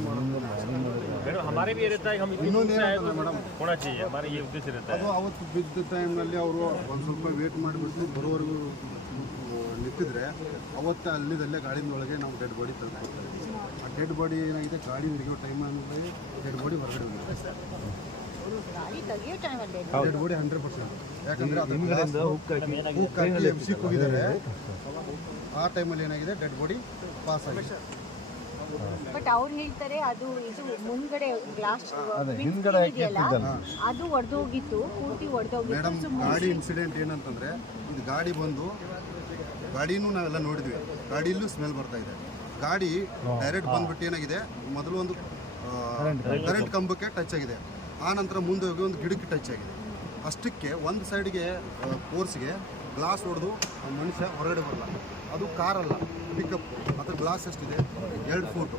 Madam ಹಮಾರೇ ಭೀ ಇನ್ನೊಂದು madam? ಹಮಾರೇ ಉದ್ದೇಶ ಅದು ಅವತ್ತು ಬಿದ್ದ ಟೈಮ್ನಲ್ಲಿ ಅವರು ಒಂದು ಸ್ವಲ್ಪ ವೇಟ್ ಮಾಡಿಬಿಟ್ಟು ಬರೋವರೆಗೂ ನಿಂತಿದ್ರೆ ಅವತ್ತು ಅಲ್ಲಿದಲ್ಲೇ ಗಾಡಿನೊಳಗೆ ನಾವು ಡೆಡ್ ಬಾಡಿ ತಂದು ಆ ಡೆಡ್ ಬಾಡಿ ಏನಾಗಿದೆ? ಗಾಡಿ ಹಿಡಿಯೋ ಟೈಮ್ ಅಂದರೆ ಡೆಡ್ ಬಾಡಿ ಹೊರಗಡೆ ಹೋಗಿದೆ. ಡೆಡ್ ಬಾಡಿ ಹಂಡ್ರೆಡ್ ಪರ್ಸೆಂಟ್ ಯಾಕಂದರೆ ಆ ಟೈಮಲ್ಲಿ ಏನಾಗಿದೆ? ಡೆಡ್ ಬಾಡಿ ಪಾಸ್ ಆಗಿದೆ. ಬಟ್ ಅವ್ರು ಹೇಳ್ತಾರೆ ಅದು ಇದು ಮುಂದ್ಗಡೆ ಗ್ಲಾಸ್ ಇದೆಯಲ್ಲ ಅದು ಒಡೆದೋಗಿತ್ತು ಪೂರ್ತಿ ಒಡೆದೋಗಿತ್ತು. ಮೇಡಮ್ ಗಾಡಿ ಇನ್ಸಿಡೆಂಟ್ ಏನಂತಂದ್ರೆ ಒಂದು ಗಾಡಿ ಬಂದು ಗಾಡಿನೂ ನಾವೆಲ್ಲ ನೋಡಿದ್ವಿ. ಗಾಡಿಯಲ್ಲೂ ಸ್ಮೆಲ್ ಬರ್ತಾ ಇದೆ. ಗಾಡಿ ಡೈರೆಕ್ಟ್ ಬಂದ್ಬಿಟ್ಟು ಏನಾಗಿದೆ? ಮೊದಲು ಒಂದು ಕರೆಂಟ್ ಕಂಬಕ್ಕೆ ಟಚ್ ಆಗಿದೆ. ಆ ನಂತರ ಮುಂದೆ ಹೋಗಿ ಒಂದು ಗಿಡಕ್ಕೆ ಟಚ್ ಆಗಿದೆ. ಅಷ್ಟಕ್ಕೆ ಒಂದು ಸೈಡ್ಗೆ ಕೋರ್ಸ್ಗೆ ಗ್ಲಾಸ್ ಹೊಡೆದು ಮನುಷ್ಯ ಹೊರಗಡೆ ಬರಲ್ಲ. ಅದು ಕಾರಲ್ಲ ಪಿಕಪ್ ಅದ್ರ ಗ್ಲಾಸ್ ಎಷ್ಟಿದೆ ಎರಡು ಫೂಟು